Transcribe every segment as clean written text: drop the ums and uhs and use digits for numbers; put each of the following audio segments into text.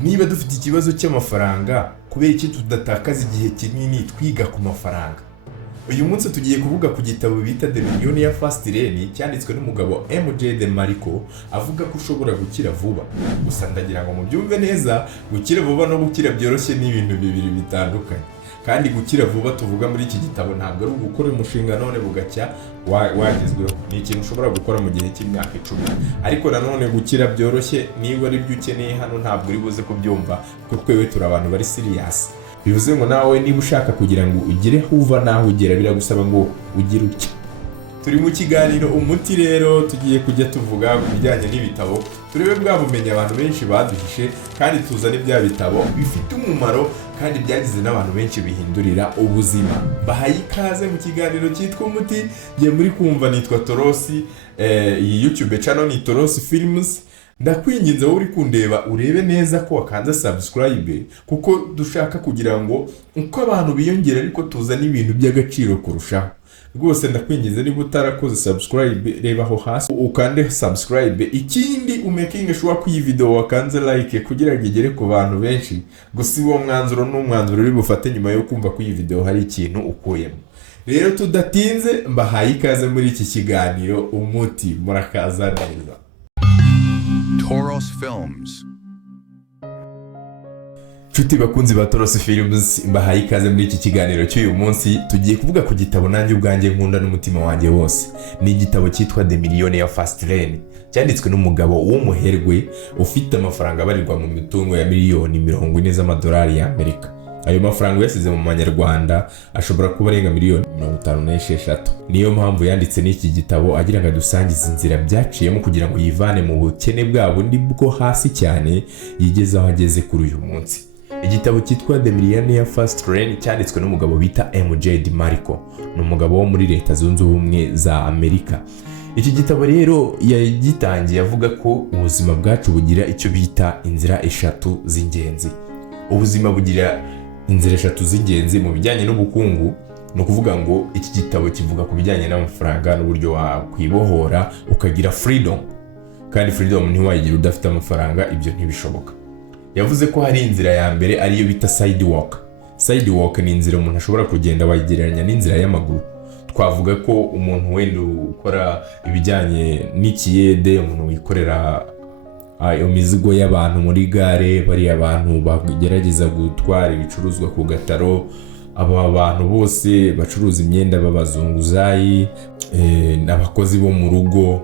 niba dufite ikibazo cy'amafaranga kubera iki tudatakaza igihe kinini twiga ku mafaranga. Uyu munsi tugiye kuvuga ku gitabo bita The Millionaire Fastlane cyanditswe n'umugabo MJ Mariko avuga ko ushobora gukira vuba. Gusa ndagira ngo mubyumve neza, gukira vuba no gukira byoroshye ni ibintu bibiri bitandukanye. Kandi gukira vuba tuvuga muri iki gitabo ntabwo ari ugukora umushinga none bugacya wagezweho. Ni ikintu ushobora gukora mu gihe cy'imyaka 10. Ariko nanone gukira byoroshye niba ari byo ukeneye hano ntabwo uri buze kubyumva kuko twewe turi abantu bari serious. Bivuze ngo nawe niba ushaka kugira ngo ugire huva naho ugera biragusaba ngo ugire ucye. Turi mu kiganiro umuti rero tugiye kujya tuvuga ku bijyanye n'ibitabo. Turebe bwa bumenyi abantu benshi baduhishe kandi tuzane bya bitabo bifite umumaro kandi byagize n'abantu benshi bihindurira ubuzima. Bahaye ikaze mu kiganiro cyitwa umuti. Ngiye muri kumva nitwa Toros, iyi YouTube channel ni torosfilms. Ndakwinginze wowe uri kundeba urebe neza ko wakanza subscribe kuko dushaka kugira ngo uko abantu biyongera ariko tuzana ibintu by'agaciro kurushaho. Rwose ndakwinginze niba utarakoze subscribe reba aho hasi ukande subscribe. Ikindi umaking sure ko iyi video wakanze like kugira ngo igere ku bantu benshi. Gusa uwo mwanzuro n'umwanzuro uri bufate nyuma yo kumva ko iyi video hari ikintu ukuyemo. Rero tudatinze mbahaye ikaze muri iki kiganiro umuti. Murakaza neza. Torosfilms. Nshuti bakunzi ba torosfilms, mbahaye ikaze muri iki kiganiro cy'uyu munsi. Tugiye kuvuga ku gitabo nanjye ubwanjye nkunda n'umutima wanjye wose. Ni igitabo cyitwa The Millionaire Fastlane cyanditswe n'umugabo w'umuherwe ufite amafaranga abarirwa mu mitungo ya miliyoni 40 z'amadolari y'Amerika. Ayo mafaranga yasize mu manyarwanda ashobora kuba arenga miliyoni 56. Niyo mpamvu yanditse n'iki gitabo agira ngo adusangize inzira byaciyemo kugira ngo yivane mu bukene bwabo ndi bwo hasi cyane yigeze aho ageze kuri uyu munsi. Igitabo cyitwa The Millionaire Fastlane cyanditswe n'umugabo bita MJ Mariko, ni umugabo wo muri Leta Zunze Ubumwe za Amerika. Iki gitabo rero yagitangiye avuga ko ubuzima bwacu bugira icyo bita inzira 3 z'ingenzi. Ubuzima bugira inzira 3 z'ingenzi mu bijyanye n'ubukungu. No kuvuga ngo iki gitabo kivuga ku bijyanye n'amafaranga n'uburyo wakwibohora ukagira freedom. Kandi freedom ntiwayigira udafite amafaranga, ibyo ntibishoboka. Yavuze ko hari inzira ya mbere ariyo bita sidewalk. Sidewalk ni inzira umuntu ashobora kugenda wayigereranya n'inzira y'amaguru. Twavuga ko umuntu wenda ukora ibijyanye n'ikiyede, umuntu wikorera imizigo y'abantu muri gare, bari abantu bagerageza gutwara ibicuruzwa ku gataro, aba bantu bose bacuruza imyenda b'abazunguzayi, n'abakozi bo mu rugo.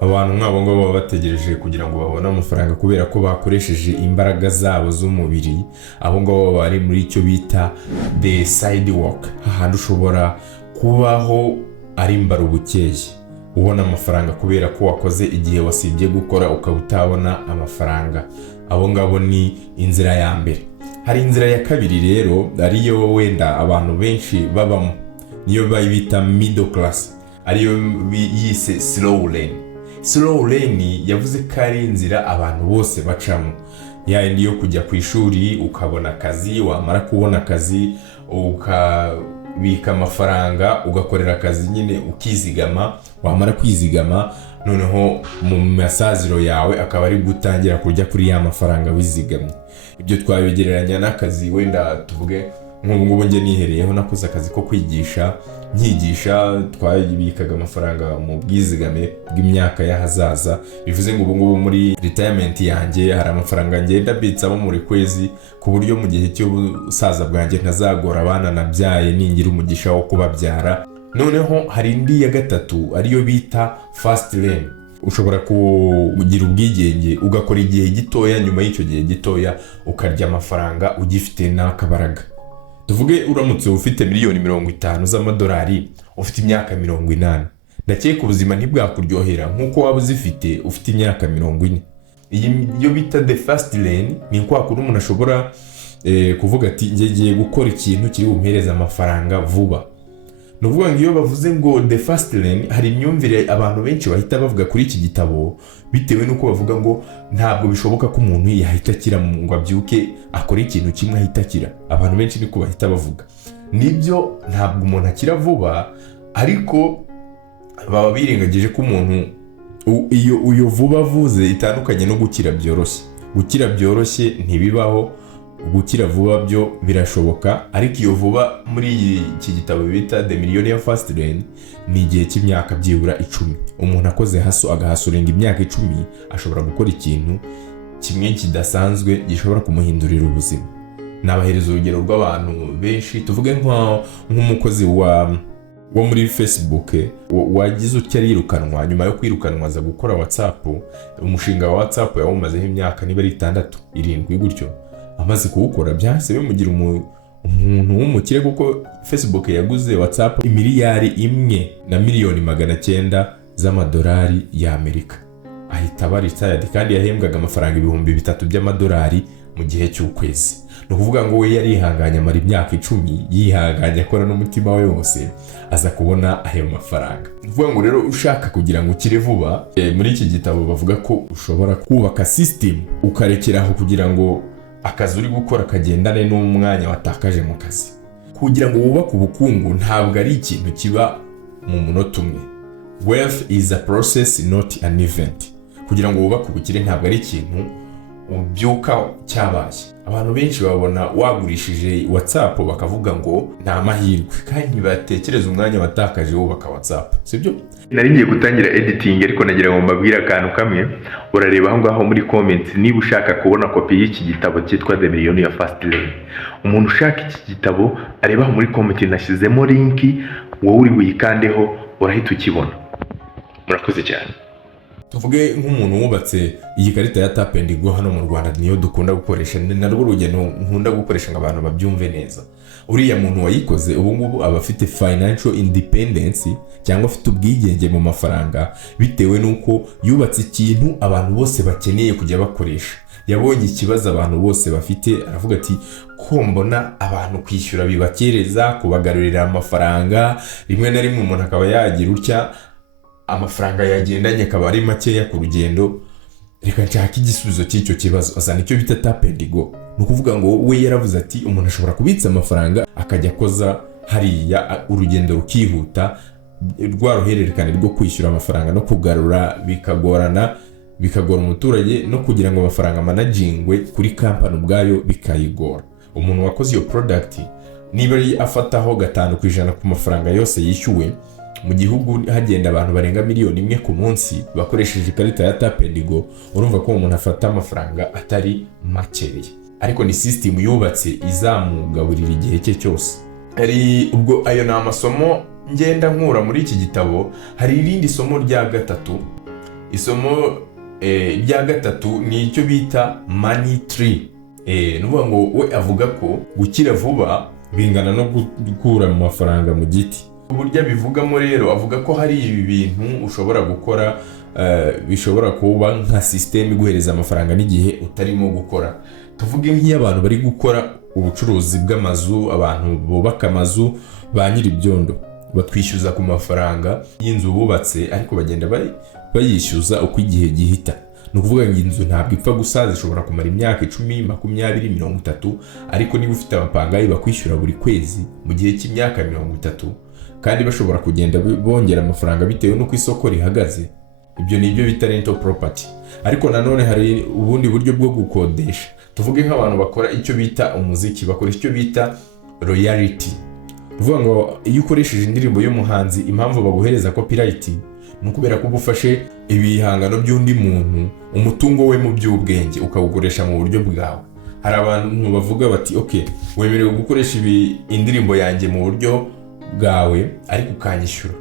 Abantu nk'abo ngabo baba bategereje kugira ngo babone amafaranga kubera ko bakoresheje imbaraga zabo z'umubiri. Abo ngabo bari muri icyo bita the sidewalk, hahandi ushobora kubaho ari mbarubukeye ubona amafaranga kubera ko wakoze igihe wasibye gukora ukaba utabona amafaranga. Abo ngabo ni inzira ya mbere. Hari inzira ya kabiri rero ariyo wenda abantu benshi babamo, niyo bayita middle class, ariyo yise slow lane. Slow lane yavuze ko ari inzira abantu bose bacamo, yandi yo kujya ku ishuri ukabona akazi, wamara kubona akazi ukabika amafaranga ugakorera akazi nyine ukizigama, wamara kwizigama noneho mu masaziro yawe akaba ari gutangira kujya kuri ya mafaranga wizigamye. Ibyo twabigereranya n'akazi wenda tuvuge nk'ubu nge nihereyeho nakoze akazi ko kwigisha, nkigisha twabikaga amafaranga mu bwizigame bw'imyaka y'ahazaza. Bivuze ngo ubu muri retirement yanjye hari amafaranga ngenda bitsamo muri kwezi ku buryo mu gihe cy'ubusaza bwanjye ntazagora abana nabyaye ningira umugisha wo kubabyara. Noneho hari indi ya gatatu ariyo bita Fastlane. Ushobora kugira ubwigenge ugakora igihe gitoya, nyuma y'icyo gihe gitoya ukarya amafaranga ugifite n'akabaraga. Tuvuge uramutse ufite miliyoni 50 z'amadolari ufite imyaka 80. Ndakeka ubuzima ntibwakuryohera nkuko waba uzifite ufite imyaka 40. Iyi yo bita the Fastlane ni kwa kuri umuntu ashobora kuvuga ati ngiye gukora ikintu kiri bumpereza amafaranga vuba. Nuvuga ngo iyo bavuze ngo the Fastlane hari imyumvire abantu benshi bahita bavuga kuri iki gitabo bitewe nuko bavuga ngo ntabwo bishoboka ko umuntu yahita akira ngo abyuke akora ikintu kimwe ahita akira. Abantu benshi niko bahita bavuga. Nibyo ntabwo umuntu akira vuba, ariko baba birengagije ko umuntu iyo vuba vuze itandukanye no gukira byoroshye. gukira byoroshye ntibibaho, gukira vuba byo birashoboka, ariko iyo vuba muri iki gitabo bita The Millionaire Fastlane ni igihe cy'imyaka byibura 10. Umuntu akoze haso agahasurenga imyaka 10 ashobora gukora ikintu kimwe kidasanzwe gishobora kumuhindurira ubuzima. Nabahereza urugero rw'abantu benshi, tuvuge nk'umukozi wo muri Facebook wagize utya yirukanwa, nyuma yo kwirukanwa aza gukora WhatsApp. Umushinga wa WhatsApp yawumazeho imyaka niba ari 6 7 gutyo. Amaze kuwukora byahise bimugira umuntu w'umukire, kuko Facebook yaguze WhatsApp miliyari 1,900,000 z'amadolari y'Amerika. Ahita aba retired kandi yahembwaga amafaranga 3,000 by'amadolari mu gihe cy'ukwezi. No kuvuga ngo we yari yihanganye amara imyaka 10 yihanganye akora n'umutima we wose aza kubona ayo mafaranga. Kuvuga ngo rero ushaka kugira ngo ukire vuba, muri iki gitabo bavuga ko ushobora kubaka system ukarekeraho kugira ngo akazi uri gukora kagendane n'umwanya watakaje mu kazi. Kugira ngo wubake ubukungu ntabwo ari ikintu kiba mu munota umwe. Wealth is a process, not an event. Kugira ngo wubake ubukire ntabwo ari ikintu ubyuka cyabaye. Abantu benshi babona wagurishije WhatsApp bakavuga ngo nta mahirwe, kandi batekereza umwanya watakaje wubaka WhatsApp, sibyo? Nari ngiye gutangira editing ariko nagira ngo mbabwire akantu kamwe. Urareba aho ngaho muri comments niba ushaka kubona kopi y'iki gitabo cyitwa The Millionaire Fastlane. Umuntu ushaka iki gitabo areba aho muri comment nashyizemo link, wowe uri buyikandeho urahita ukibona. Murakoze cyane. Tuvuge nk'umuntu wubatse iyi karita ya tap and go hano mu Rwanda, niyo dukunda gukoresha, narwo urugendo nkunda gukoresha abantu babyumve neza. Uriya muntu wayikoze ubu ngubu aba afite financial independence, cyangwa afite ubwigenge mu mafaranga bitewe nuko yubatse ikintu abantu bose bakeneye kujya bakoresha. Yabonye ikibazo abantu bose bafite, aravuga ati ko mbona abantu kwishyura bibakereza, kubagarurira amafaranga, rimwe na rimwe umuntu akaba yagira utya amafaranga yagendanye akaba ari makeya ku rugendo, reka nshaka igisubizo cy'icyo kibazo. Asa nicyo bita tap and go. No kuvuga ngo we yaravuze ati umuntu ashobora kubitsa amafaranga akajya koza hariya urugendo rukihuta, rwarohererekane rwo kwishyura amafaranga no kugarura bikagora umuturage, no kugira ngo amafaranga managingwe kuri company ubwayo bikayigora. Umuntu wakoze iyo product niba ari afataho 5% ku mafaranga yose yishyuwe, mu gihugu hagenda abantu barenga 1,000,000 ku munsi bakoresheje ikarita ya tap and go, urumva ko umuntu afata amafaranga atari makeya. Ariko ni system yubatse izamugaburira igihe cye cyose. Ari ubwo ayo na amasomo ngenda nkura muri iki gitabo. Hari irindi somo rya gatatu. Isomo rya gatatu ni icyo bita money tree. Nuvuga ngo we avuga ko gukira vuba bingana no gukura mu mafaranga mu giti. Uburyo bivugamo rero avuga ko hari ibi bintu ushobora gukora bishobora kuba nka system iguhereza amafaranga n'igihe utarimo gukora. Tuvuge nk'abantu bari gukora ubucuruzi bw'amazu, abantu bubaka amazu, ba nyiri ibyondo batwishyuza ku mafaranga y'inzu bubatse, ariko bagenda bayishyuza uko igihe gihita. No kuvuga ngo inzu ntabwo ipfa gusaza, ishobora kumara imyaka 10, 20, 30, ariko niba ufite amapangayi bakwishyura buri kwezi mu gihe cy'imyaka 30, kandi bashobora kugenda bongera amafaranga bitewe n'uko isoko rihagaze. Ibyo ni byo bita rental property. Ariko nanone hari ubundi buryo bwo gukodesha. Tuvuge nk'abantu bakora icyo bita umuziki, bakora icyo bita royalty. Uvuga ngo iyo ukoresheje indirimbo y'umuhanzi, impamvu baguhereza copyright ni ukubera ko ugufashe ibihangano by'undi muntu, umutungo we mu by'ubwenge ukawukoresha mu buryo bwawe. Hari abantu bavuga bati okay, wemerewe gukoresha indirimbo yanjye mu buryo bwawe ariko ukanyishyura.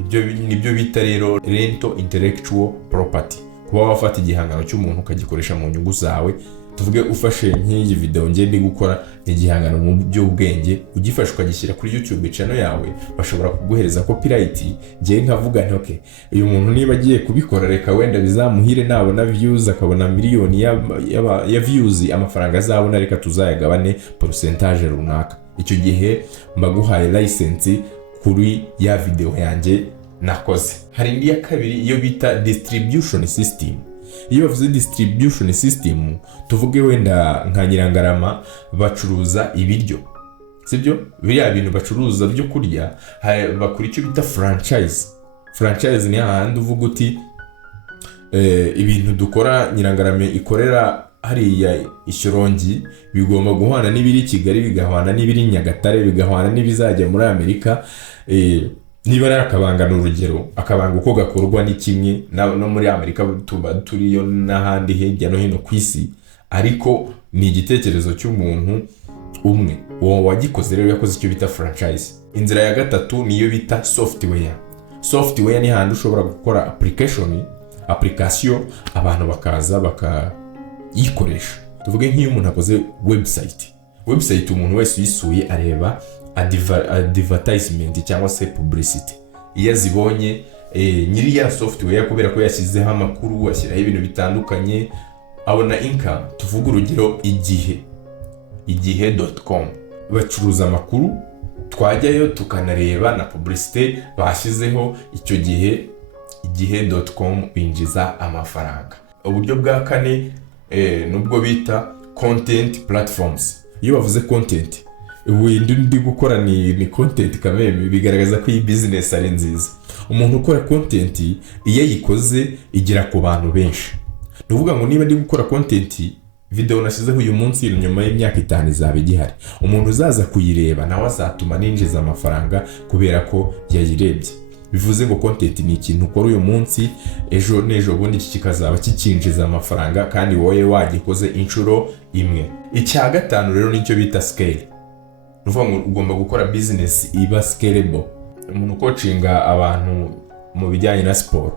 Ibyo nibyo bita rero rental intellectual property. Kuba wafata igihangano cy'umuntu ukagikoresha mu nyungu zawe. Tuvuge ufashe nk'iyi video ngende gukora igihangano mu by'ubwenge, ugifasha ukagishyira kuri YouTube channel yawe, bashobora kuguhereza copyright. Ngiye nkavuga nti okay, uyu muntu niba agiye kubikora reka wenda bizamuhire, nabona views akabona miliyoni ya views, amafaranga azabona reka tuzayagabane percentage runaka. Icyo gihe mbaguhaye license kuri ya video yanjye nakoze. Hari indi ya kabiri iyo bita distribution system. Iyo bavuze distribution system, tuvuge wenda nka Nyirangarama bacuruza ibiryo, sibyo? Biriya bintu bacuruza byo kurya bakora icyo bita franchise. Franchise ni ahandi uvuga uti ibintu dukora Nyirangarama ikorera hariya ishyorongi bigomba guhana n'ibiri Kigali, bigahwana n'ibiri Nyagatare, bigahwana n'ibizajya muri Amerika. Niba ari akabanga n'urugero, akabanga uko gakorwa ni kimwe no muri Amerika tuba turiyo n'ahandi hirya no hino ku isi, ariko ni igitekerezo cy'umuntu umwe. Uwo wagikoze rero yakoze icyo bita franchise. Inzira ya gatatu niyo bita software. Software ni handi ushobora gukora application abantu bakaza bakayikoresha. Tuvuge nk'iyo umuntu akoze website umuntu wese uyisuye areba advertisement cyangwa se publicity. Iyo azibonye nyiri ya software kubera ko yashyizeho amakuru, ashyiraho ibintu bitandukanye, abona income. Tuvuga urugero igitabo.com bacuruza amakuru, twajyayo tukanareba na publicité bashyizeho icyo gihe igitabo.com binjiza amafaranga. Uburyo bwa kane nubwo bita content platforms. Iyo bavuze content, ndi gukora ni content kameme, bigaragaza ko iyi business ari nziza. Umuntu ukora content iyo yikoze igira ku bantu benshi. Nuvuga ngo niba ndi gukora content, video nashyizeho uyu munsi, nyuma y'imyaka 5 izaba igihari, umuntu uzaza kuyireba nawe azatuma ninjiza amafaranga kubera ko yayirebye. Bivuze ngo content ni ikintu ukora uyu munsi, ejo n'ejo bundi kikazaba kikinjiza amafaranga kandi wowe wagikoze inshuro imwe. Icya gatanu rero nicyo bita scale. Nuvuga ngo ugomba gukora business iba scalable. Umuntu coachinga abantu mu bijyanye na sport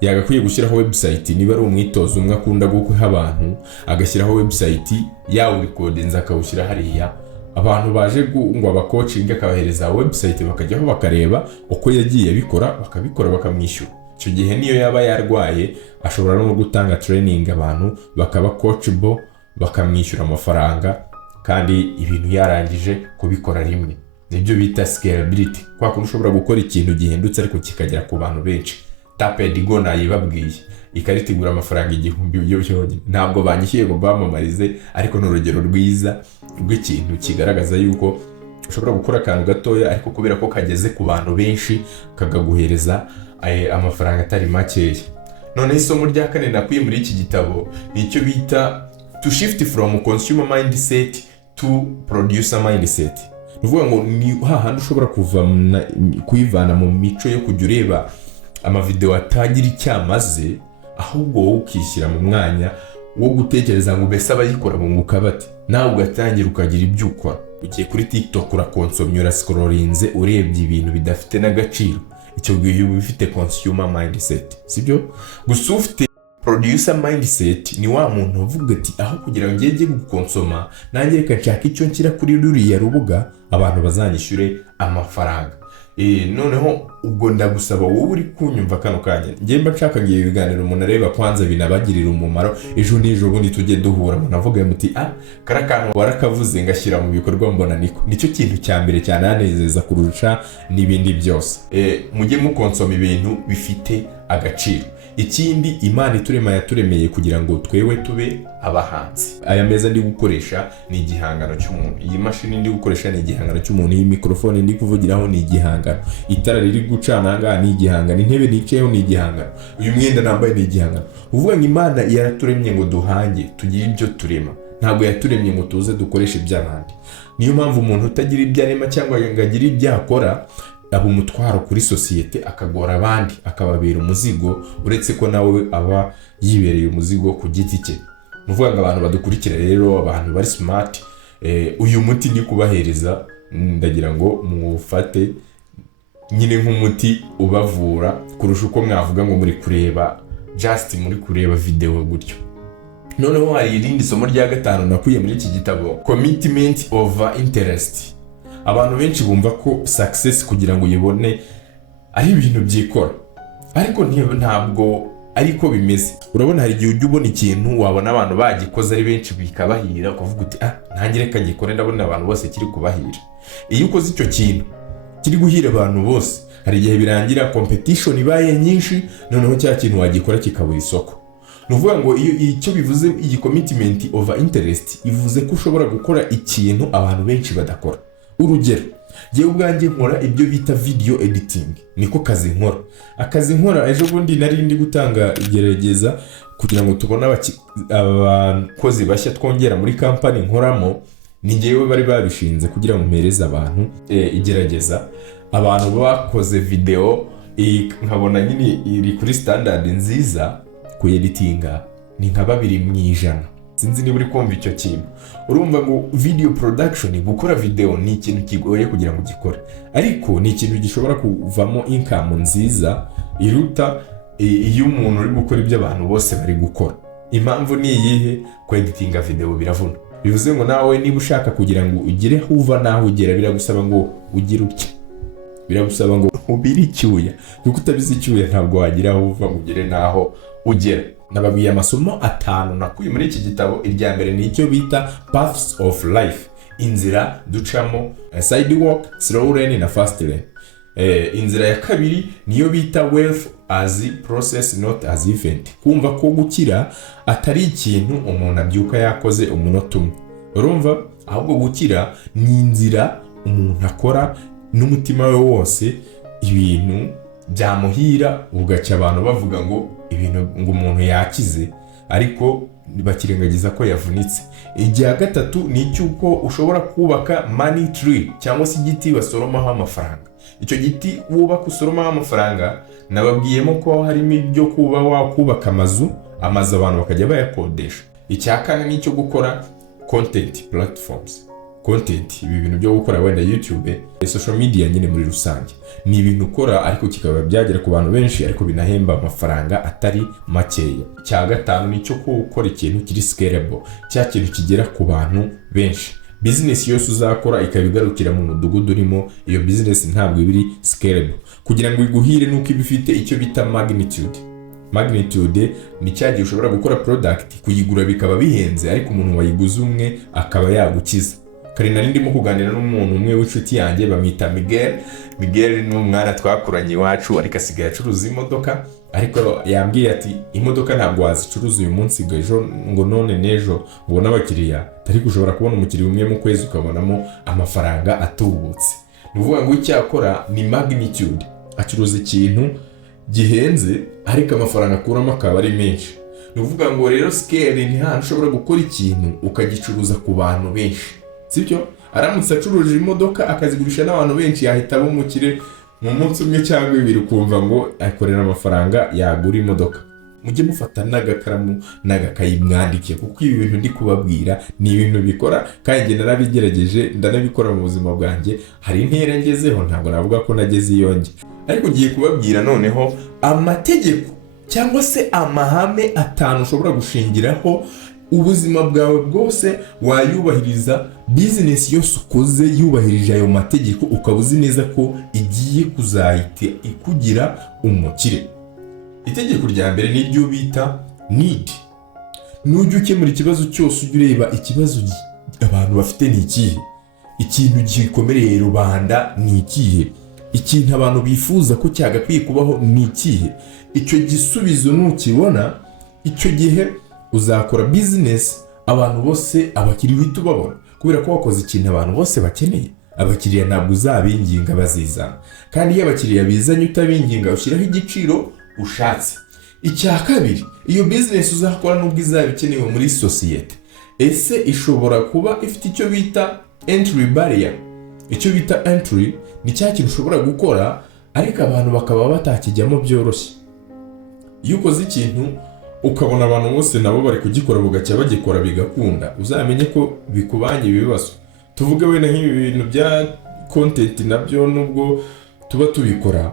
yagakwiye gushyiraho website. Niba ari umwitozo umwe akunda guha abantu, agashyiraho website yawe recordings akawushyira hariya, abantu baje ngo aba coaching akabahereza website bakajyaho bakareba uko yagiye bakabikora bakamwishyura. Icyo gihe niyo yaba yarwaye ashobora no gutanga training, abantu bakaba coachable bakamwishyura amafaranga kandi ibintu yarangije kubikora rimwe. Nibyo bita scalability. Kwa kundi ushobora gukora ikintu gihendutse ariko kikagera ku bantu benshi. Tapedigo nayibabwiye ikarita igura amafaranga 1000 y'Ubuyapani. Ntabwo banyishyuye ngo bamamarize, ariko n'urugero rwiza rw'ikintu kigaragaza yuko ushobora gukora akantu gatoya ariko kubera ko kageze ku bantu benshi kagaguhereza amafaranga atari makeya. None isomo rya kane nakwiye muri iki gitabo nicyo bita to shift from consumer mindset to producer mindset. Nuvuga ngo ni hahandi ushobora kuyivana mu mico yo kujya ureba amavideo atagira icyamaze, ahubwo wowe ukishyira mu mwanya wo gutekereza ngo bese abayikora bunguka bate, nawe ugatangira ukagira ibyo ukora. Ugiye kuri TikTok urakonsomye, urascrollinze urebye ibintu bidafite n'agaciro, icyo gihe uba ufite consumer mindset, sibyo? Gusa ufite producer mindset ni wa muntu uvuga ati aho kugira ngo njye gukonsoma nanjye reka nshaka icyo nshyira kuri ruriya rubuga abantu bazanyishyure amafaranga. Noneho ubwo ndagusaba wowe uri kunyumva kano kanya, njye mba nshaka ngiye ibiganiro umuntu areba kwanza binabagirira umumaro, ejo n'ejo bundi tujye duhura munavuga muti karakantu warakavuze ngashyira mu bikorwa mbona nicyo kintu cya mbere cyananezeza kurusha n'ibindi byose. Mujye mukonsoma ibintu bifite agaciro. Ikindi Imana iturema yaturemeye kugira ngo twewe tube abahanzi. Aya meza ndi gukoresha ni igihangano cy'umuntu, iyi mashini ndi gukoresha ni igihangano cy'umuntu, iyi microphone ndi kuvugiraho ni igihangano, itara riri gucana nga ni igihangano, intebe nicayeho ni igihangano, uyu mwenda nambaye ni igihangano. Uvuga ngo Imana yaraturemye ngo duhange tugire ibyo turema, ntabwo yaturemye ngo tuze dukoreshe iby'abandi. Niyo mpamvu umuntu utagira ibyo arema cyangwa ngo agire ibyo akora aba umutwaro kuri societe, akagora abandi, akababera umuzigo, uretse ko nawe aba yibereye umuzigo ku giti cye. Nuvuga ngo abantu badukurikira rero, abantu bari smart, uyu muti ndi kubahereza ndagira ngo mufate nyine nk'umuti ubavura kurusha uko mwavuga ngo muri kureba video gutyo. Noneho hari irindi somo rya gatanu nakuye muri iki gitabo, commitment over interest. Abantu benshi bumva ko success kugira ngo uyibone ari ibintu byikora, ariko ntabwo ariko bimeze. Urabona hari igihe ujya ubona ikintu wabona abantu bagikoze ari benshi bikabahira, ukavuga uti nanjye reka ngikore, ndabona abantu bose kiri kubahira. Iyo ukoze icyo kintu kiri guhira abantu bose, hari igihe birangira competition ibaye nyinshi, noneho cya kintu wagikora kikabura isoko. Nuvuga ngo iyo icyo bivuze iyi commitment over interest ivuze ko ushobora gukora ikintu abantu benshi badakora. Urugero, jewe ubwanjye nkora ibyo bita video editing, niko kazi nkora. Akazi nkora ejo bundi nari ndi gutanga igerageza kugira ngo tubone abakozi bashya twongera muri kampani nkoramo, ni njyewe bari babishinze kugira ngo mpereze abantu igerageza. Abantu bakoze video nkabona nyine iri kuri standard nziza ku-editinga ni nka 2 mu 100. Sinzi niba uri kumva icyo kintu. Urumva ngo video production, gukora video ni ikintu kigoye kugira ngo gikore, ariko ni ikintu gishobora kuvamo income nziza iruta iyo umuntu uri gukora ibyo abantu bose bari gukora. Impamvu ni iyihe? Ku-editinga video biravuna. Bivuze ngo nawe niba ushaka kugira ngo ugire huva naho ugera, biragusaba ngo ugire utya, biragusaba ngo ubire icyuya, kuko utabizi icyuya ntabwo wagira huva ugere naho ugera. Nababwiye amasomo 5 nakuye muri iki gitabo. Irya mbere nicyo bita paths of life, inzira ducamo, sidewalk, slow lane na fast lane. Inzira ya kabiri niyo bita wealth as process not as event, kumva ko gukira atari ikintu umuntu abyuka yakoze umunota umwe. Urumva, ahubwo gukira ni inzira umuntu akora n'umutima we wose, ibintu byamuhira ugaca abantu bavuga ngo ibintu ngo umuntu yakize, ariko bakirengagiza ko yavunitse. Igihe gatatu ni cyuko ushobora kubaka money tree, cyangwa se igiti basoromaho amafaranga. Icyo giti wubaka usoromaho amafaranga, nababwiyemo ko harimo ibyo kuba wakubaka amazu abantu bakajya bayakodesha. Icya kane ni cyo gukora content platforms. Content, ibi bintu byo gukora wenda YouTube, social media nyine muri rusange, ni ibintu ukora ariko kikaba byagera ku bantu benshi, ariko binahemba amafaranga atari makeya. Cya gatanu ni cyo gukora ikintu kiri scalable, cya kintu kigera ku bantu benshi. Business yose uzakora ikabigarukira mu mudugudu urimo, iyo business ntabwo ibiri scalable. Kugira ngo iguhire nuko ibifite icyo bita magnitude. Magnitude ni cyagiye ushobora gukora product kuyigura bikaba bihenze, ariko umuntu wayiguze umwe akaba yagukiza. Kare nari ndimo kuganira n'umuntu umwe w'inshuti yanjye bamwita Miguel ni umwana twakuranye iwacu, ariko asigaye acuruza imodoka. Ariko yambwiye ati imodoka ntabwo wazicuruza uyu munsi ejo ngo none nejo ubona abakiriya, ariko ushobora kubona umukiriya umwe mu kwezi ukabonamo amafaranga atubutse. Ni ukuvuga ngo icyakora ni magnitude, acuruza ikintu gihenze ariko amafaranga akuramo akaba ari menshi. Ni ukuvuga ngo rero scale ni hano ushobora gukora ikintu ukagicuruza ku bantu benshi, sibyo? Aramutse acuruje imodoka akazigurisha n'abantu benshi, yahita abo umukire mu munsi umwe cyangwa 2, ukumva ngo akorera amafaranga yagura imodoka. Mujye mufata n'agakaramu n'agakayi mwandike, kuko ibi bintu ndi kubabwira ni ibintu bikora kandi narabigerageje, ndanabikora mu buzima bwanjye. Hari intera ngezeho, ntabwo navuga ko nageze iyonge, ariko ngiye kubabwira noneho amategeko cyangwa se amahame 5 ushobora gushingiraho ubuzima bwawe bwose wayubahiriza. Business yose ukoze yubahirije ayo mategeko, ukaba uzi neza ko igiye kuzahita ikugira umukire. Itegeko rya mbere ni ryo bita need. Nujya ukemura ikibazo cyose ujye ureba ikibazo abantu bafite ni ikihe, ikintu gikomereye rubanda ni ikihe, ikintu abantu bifuza ko cyagakwiye kubaho ni ikihe. Icyo gisubizo nukibona, icyo gihe uzakora business abantu bose abakiriya uhita ubabona, kubera ko wakoze ikintu abantu bose bakeneye. Abakiriya ntabwo uzabinginga bazizana, kandi iyo abakiriya bizanye utabinginga ushyiraho igiciro ushatse. Icya kabiri, iyo business uzakora nubwo izaba ikenewe muri societe, ese ishobora kuba ifite icyo bita entry barrier. Icyo bita entry ni cya kintu ushobora gukora ariko abantu bakaba batakijyamo byoroshye. Iyo ukoze ikintu ukabona abantu bose nabo bari kugikora bugacya bagikora bigakunda, uzamenye ko bikubanye ibibazo. Tuvuge wenda nk'ibi bintu bya content nabyo, nubwo tuba tubikora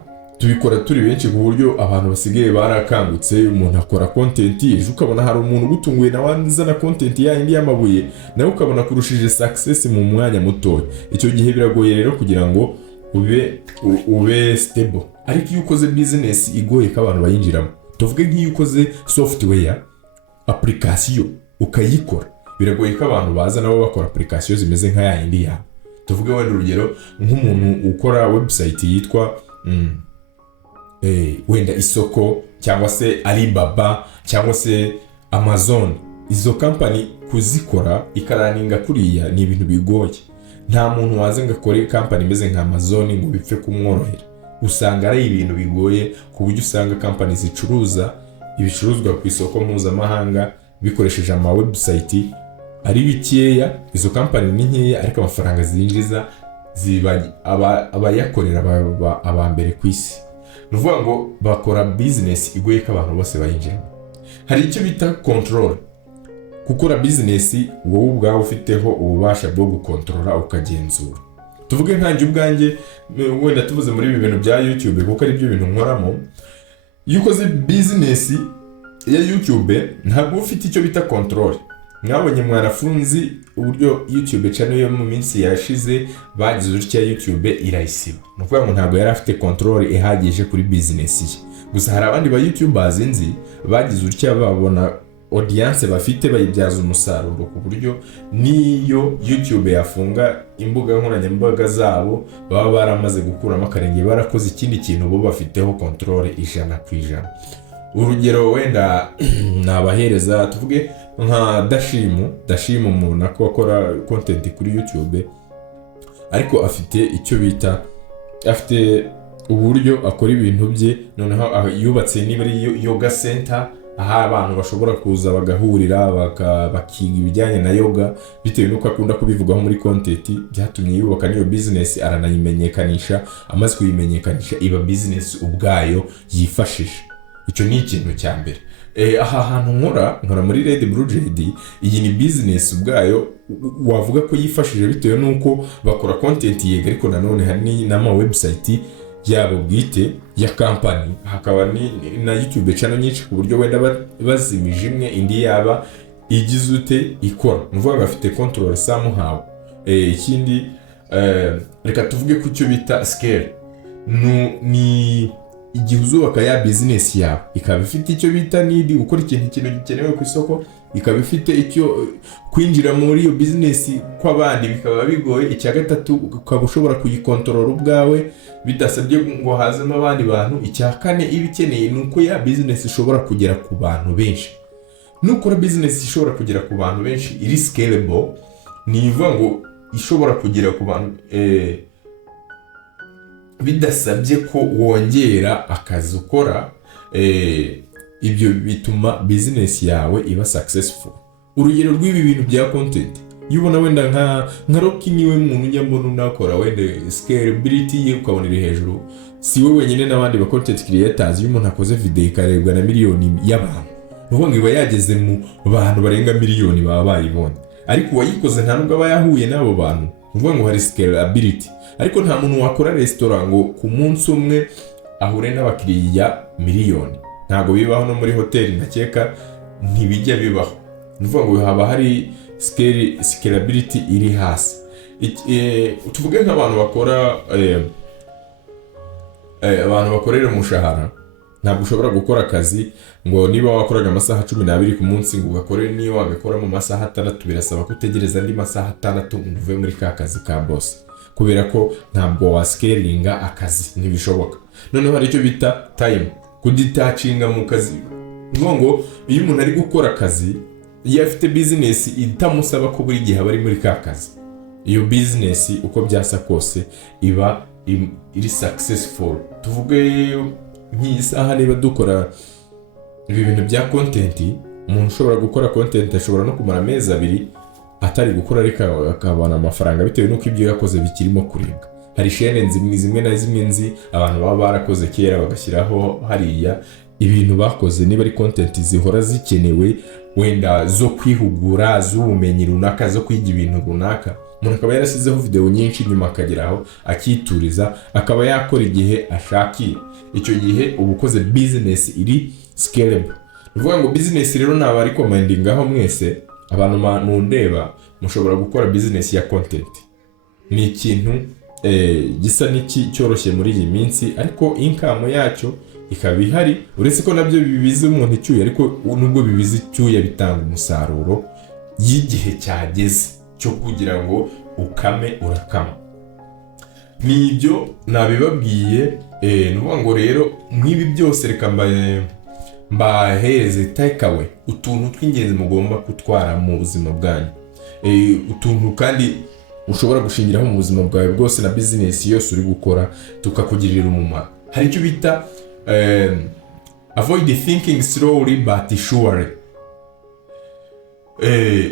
turi benshi ku buryo abantu basigaye barakangutse. Umuntu akora content ejo ukabona hari umuntu ugutunguye na wanzana content yindi y'amabuye, nawe ukabona kurushije success mu mwanya muto. Icyo gihe biragoye rero kugira ngo ube stable. Ariko iyo ukoze business igoye ko abantu bayinjiramo, tuvuge nk'iyo ukoze software application ukayikora, biragoye ko abantu baza nabo bakora application zimeze nka yindi ya. Tuvuge wenda urugero nk'umuntu ukora website yitwa wenda Isoko cyangwa se Alibaba cyangwa se Amazon. Izo company kuzikora ikaraninga kuriya ni ibintu bigoye. Nta muntu waze ngo akore company imeze nka Amazon ngo bipfe kumworohera. Usanga ari ibintu bigoye ku buryo usanga company zicuruza ibicuruzwa ku isoko mpuzamahanga bikoresheje ama website ari bikeya. Izo company ni nkeya ariko amafaranga zinjiza abayakorera abambere ku isi. Nuvuga ngo bakora business igoye ko abantu bose bayinjira. Hari icyo bita control. Gukora business wowe ubwawe ufiteho ububasha bwo gukontorora ukagenzura. Tuvuge nkanjye ubwanjye wenda tuvuze muri ibi bintu bya YouTube kuko ari byo bintu nkoramo. Iyo ukoze business ya YouTube ntabwo ufite icyo bita control. Mwabonye mwarafunzi uburyo YouTube channel yo mu minsi yashize bagize utya YouTube irayisiba. Nukuvuga ngo ntabwo yari afite control ihagije kuri business ye. Gusa hari abandi ba YouTubers nzi bagize utya babona audience bafite bayibyaza umusaruro ku buryo niyo YouTube yafunga imbuga nkoranyambaga zabo baba baramaze gukuramo akarenge barakoze ikindi kintu bo bafiteho control 100%. Urugero wenda nabahereza tuvuge nka Dashimu umuntu akora content kuri YouTube ariko afite icyo bita afite uburyo akora ibintu bye, noneho yubatse niba ari yoga center aha abantu bashobora kuza bagahurira bakiga ibijyanye na yoga bitewe nuko akunda kubivugaho muri content. Byatumye yubaka niyo business aranayimenyekanisha, amaze kuyimenyekanisha iba business ubwayo yifashisha. Icyo ni ikintu cya mbere. Aha hantu nkora muri Red Blue JD, iyi ni business ubwayo wavuga ko yifashije bitewe nuko bakora content yega ariko nanone hari n'ama website yabo bwite ya company, hakaba na YouTube channel nyinshi ku buryo wenda bazimije imwe indi yaba igize ute ikora. Nuvuga bafite control somehow. Ikindi reka tuvuge ku cyo bita scale. Ni igihe uzubaka ya business yawe ikaba ifite icyo bita need gukora ikintu gikenewe ku isoko, ikaba ifite icyo kwinjira muri iyo business kw'abandi bikaba bigoye. Icya gatatu ukaba ushobora kuyikontorora ubwawe bidasabye ngo hazemo abandi bantu. Icya kane ibikeneye nuko ya business ishobora kugera ku bantu benshi. Nukora business ishobora kugera ku bantu benshi iri scalable, nivuga ngo ishobora kugera ku bantu bidasabye ko wongera akazi ukora, ibyo bituma business yawe iba successful. Urugero rw'ibi bintu bya content, yubona wenda nka Rocky niwe muntu nyambona unakora wenda scalability ye ukabona iri hejuru, si we wenyine n'abandi ba content creators. Iyo umuntu akoze video ikarebwa na miliyoni y'abantu, nuvuga ngo iba yageze mu bantu barenga miliyoni baba bayibonye, ariko uwayikoze nta nubwo aba yahuye n'abo bantu. Nuvuga ngo hari scalability. Ariko nta muntu wakora restaurant ngo ku munsi umwe ahure n'abakiriya miliyoni. Ntabwo bibaho no muri hoteli ndakeka ntibijya bibaho. Nuvuga ngo haba hari scalability iri hasi. Tuvuge nk'abantu bakora abantu bakorera umushahara, ntabwo ushobora gukora akazi ngo niba wakoraga amasaha 12 ku munsi ngo ugakore niyo wagakora mu masaha 6, birasaba kutegereza andi masaha 6 uvuye muri ka kazi ka boss, kubera ko ntabwo wascalinga akazi ntibishoboka. Noneho hari icyo bita time, kuditacinga mu kazi. Ngo iyo umuntu ari gukora akazi yafite business itamusaba ko buri gihe bari muri ka kazi, iyo business uko byasa kose iba iri successful. Tuvuge nk'isaha niba dukora ibi bintu bya content, umuntu ushobora gukora content ashobora no kumara amezi 2 atari gukora ariko akabona amafaranga bitewe nuko ibyo yakoze bikirimo kurebwa. Hari chaîne zimwe na zimwe nzi abantu baba barakoze kera bagashyiraho hariya ibintu bakoze, niba ari content zihora zikenewe wenda zo kwihugura, z'ubumenyi runaka, zo kwiga ibintu runaka. Umuntu akaba yarasizeho video nyinshi nyuma akageraho akituriza akaba yakora igihe ashakiye. Icyo gihe ubukoze business iri scalable. Uvuga ngo business rero naba recommending aho mwese abantu mundeba mushobora gukora business ya content. Ni ikintu gisa n'iki cyoroshye muri iyi minsi, ariko income yacyo ikaba ihari. Uretse ko nabyo bibize umuntu icyuye, ariko nubwo bibize icyuye bitanga umusaruro y'igihe cyageze cyo kugira ngo ukame urakama. Nibyo nabibabwiye. Nuvuga ngo rero nk'ibi byose reka mbahereze takeaway, utuntu tw'ingenzi mugomba gutwara mu buzima bwanyu, utuntu kandi ushobora gushingiraho mu buzima bwawe bwose na business yose uri gukora tukakugirira umumaro. Hari icyo bita avoid thinking slowly but surely.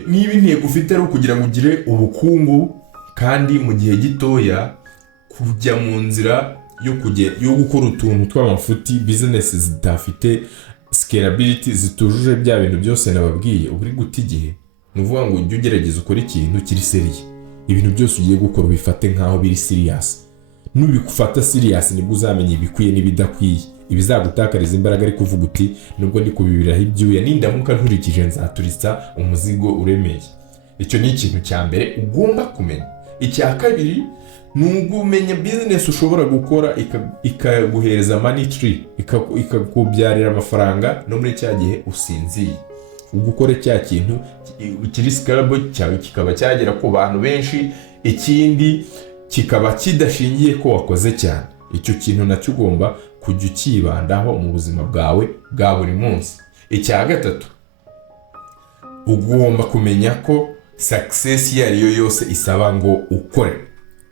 Niba intego ufite ari ukugira ngo ugire ubukungu kandi mu gihe gitoya, kujya mu nzira yo gukora utuntu tw'amafuti, business zidafite scalability, zitujuje bya bintu byose nababwiye, uri guta igihe. Nuvuga ngo ujye ugerageza ukora ikintu kiri serious. Ibintu byose ugiye gukora bifate nkaho biri serious. Nubikufata serious nibwo uzamenya ibikwiye n'ibidakwiye, ibizagutakariza imbaraga, ari kuvuga uti nubwo ndi kubibiraho ibyuya, nindamuka nturikije nzaturitsa umuzigo uremeye. Icyo ni ikintu cya mbere ugomba kumenya. Icya kabiri ni ugumenya business ushobora gukora ikaguhereza money tree, ikakubyarira amafaranga no muri cya gihe usinziye. Ugukore cya kintu kiri scalable cyawe kikaba cyagera ku bantu benshi, ikindi kikaba kidashingiye ko wakoze cyane. Icyo kintu nacyo ugomba kujya ukibandaho mu buzima bwawe bwa buri munsi. Icya gatatu, ugomba kumenya ko success yariyo yose isaba ngo ukore.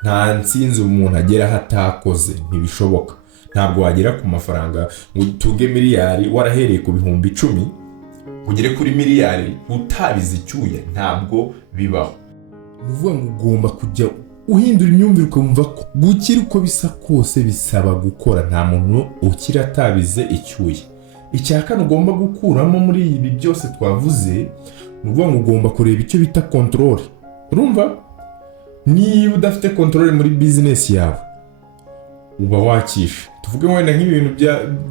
Nta nsinzi umuntu agera hatakoze, ntibishoboka. Ntabwo wagera ku mafaranga ngo utunge miliyari warahereye ku bihumbi 10 ugere kuri miliyari utabize icyuya, ntabwo bibaho. Nuvuga ngo ugomba kujya uhindura imyumvire ukumva ko gukira uko bisa kose bisaba gukora, nta muntu ukira atabize icyuya. Icya kane ugomba gukuramo muri ibi byose twavuze, nuvuga ngo ugomba kureba icyo bita control. Urumva? Niba udafite control muri business yawe, uba wakisha. Tuvuge wenda nk'ibintu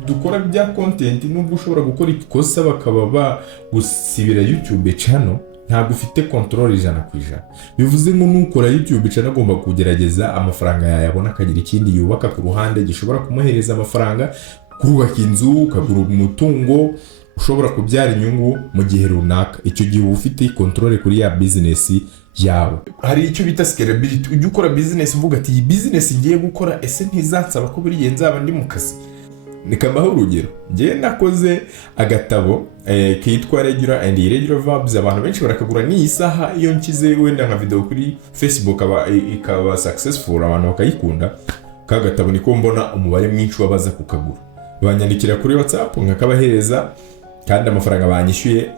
dukora bya content, nubwo ushobora gukora ikosa bakaba bagusibira YouTube channel, ntabwo ufite control 100%. Bivuze ngo nukora YouTube channel agomba kugerageza amafaranga yayabona, akagira ikindi yubaka ku ruhande gishobora kumuhereza amafaranga, kubaka inzu, ukagura umutungo ushobora kubyara inyungu mu gihe runaka. Icyo gihe ufite control kuri ya business yawe. Hari icyo bita scalability. Ujye ukora business uvuga ati iyi business ngiye gukora ese ntizansaba ko buri gihe nzaba ndi mu kazi. Nikambaho urugero, ngiye nakoze agatabo kitwa regular and irregular verbs. Abantu benshi barakagura ni isaha iyo nkize wenda nka video kuri Facebook ikaba successful, abantu bakayikunda. Ka gatabo niko mbona umubare mwinshi wabaza kukagura, banyandikira kuri WhatsApp nkakabahereza, kandi amafaranga banyishyuye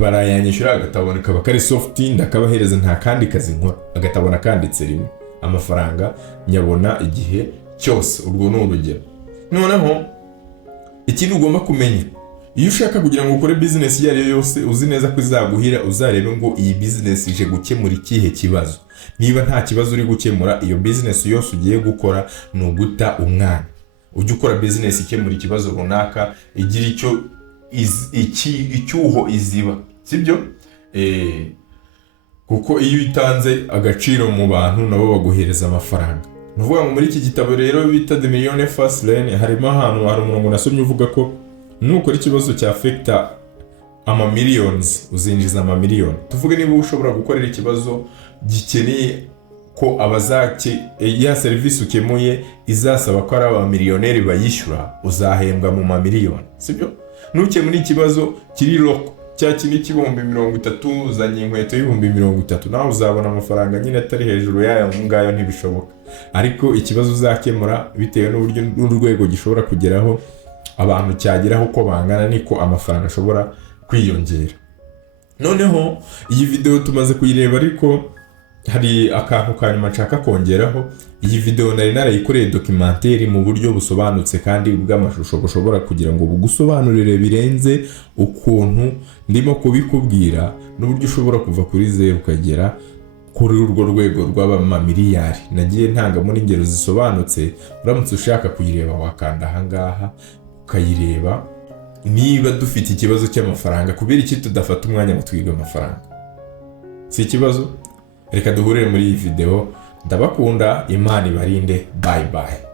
barayanyishyura. Agatabo kaba kari soft, ndakabahereza, nta kandi kazi nkora. Agatabo nakanditse rimwe, amafaranga nyabona igihe cyose. Urwo ni urugero. Noneho ikintu ugomba kumenya, iyo ushaka kugira ngo ukore business yari yose uzi neza ko izaguhira, uzarebe ngo iyi business ije gukemura ikihe kibazo. Niba nta kibazo uri gukemura, iyo business yose ugiye gukora ni uguta umwanya. Ujye ukora business ikemura ikibazo runaka, igira icyuho iziba, sibyo? Kuko iyo utanze agaciro mu bantu nabo baguhereza amafaranga. Nuvuga ngo muri iki gitabo rero bita The Millionaire Fastlane, harimo ahantu hari umurongo nasomye uvuga ko nukora ikibazo cya affecta millions uzinjiza miliyoni. Tuvuge niba ushobora gukorera ikibazo gikeneye ko ya service ukemuye izasaba ko ari abamiliyoneri bayishyura, uzahembwa mu miliyoni, sibyo? Nukemura ikibazo kiri loko cya kintu cy'ibihumbi 30, uzanye inkweto y'ibihumbi 30, nawe uzabona amafaranga nyine atari hejuru yayo ngayo, ntibishoboka. Ariko ikibazo uzakemura bitewe n'uburyo n'urwego gishobora kugeraho, abantu cyageraho uko bangana niko amafaranga ashobora kwiyongera. Noneho iyi video tumaze kuyireba, ariko hari akantu kanyuma nshaka kongeraho. Iyi video nari narayikoreye documentaire mu buryo busobanutse kandi bw'amashusho bushobora kugira ngo bugusobanurire birenze ukuntu ndimo kubikubwira, n'uburyo ushobora kuva kuri 0 ukagera kuri urwo rwego rw'abamiliyari. Nagiye ntangamo n'ingero zisobanutse, uramutse ushaka kuyireba wakanda ahangaha ukayireba. Niba dufite ikibazo cy'amafaranga, kubera iki tudafata umwanya ngo twiga amafaranga? Si ikibazo? Reka duhurire muri iyi video. Ndabakunda, Imana ibarinde. Bye bye.